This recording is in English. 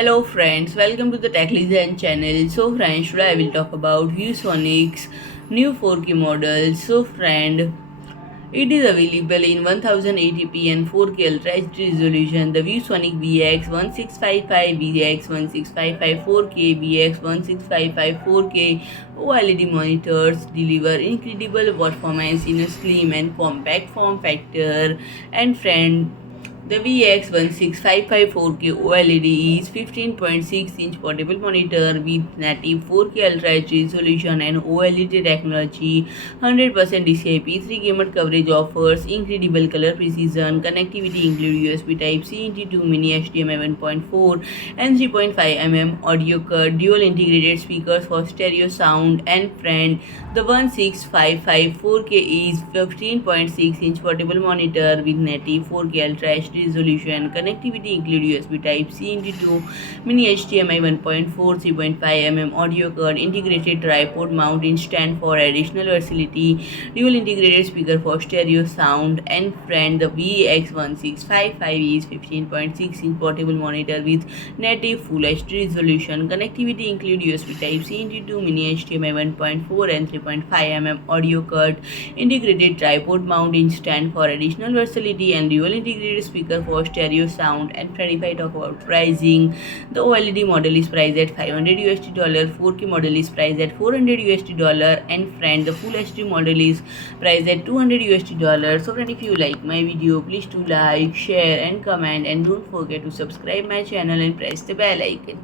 Hello friends, welcome to the Tech Design channel. So friends, today I will talk about ViewSonic's new 4K model. So friend, it is available in 1080p and 4K Ultra HD resolution. The ViewSonic VX1655, VX1655 4K, VX1655 4K OLED monitors deliver incredible performance in a slim and compact form factor. And friend, the VX1655 4K OLED is 15.6-inch portable monitor with native 4K Ultra HD resolution and OLED technology. 100% DCI-P3 gamut coverage offers incredible color precision. Connectivity includes USB Type-C into 2 mini-HDMI 1.4 and 3.5 audio cut, dual integrated speakers for stereo sound, and friend, the 1655 4K is 15.6-inch portable monitor with native 4K Ultra HD resolution. Connectivity includes USB Type-C into 2, mini HDMI 1.4, 3.5 audio cord, integrated tripod mount in stand for additional versatility, dual integrated speaker for stereo sound, and friend, the VX1655 is 15.6-inch portable monitor with native Full HD resolution. Connectivity includes USB Type-C into 2, mini HDMI 1.4 and 3.5 audio cord, integrated tripod mount in stand for additional versatility, and dual integrated speaker for stereo sound. And friend, if I talk about pricing, the OLED model is priced at $500, 4K model is priced at $400, and friend, the Full HD model is priced at $200. So friend, if you like my video, please do like, share and comment, and don't forget to subscribe my channel and press the bell icon.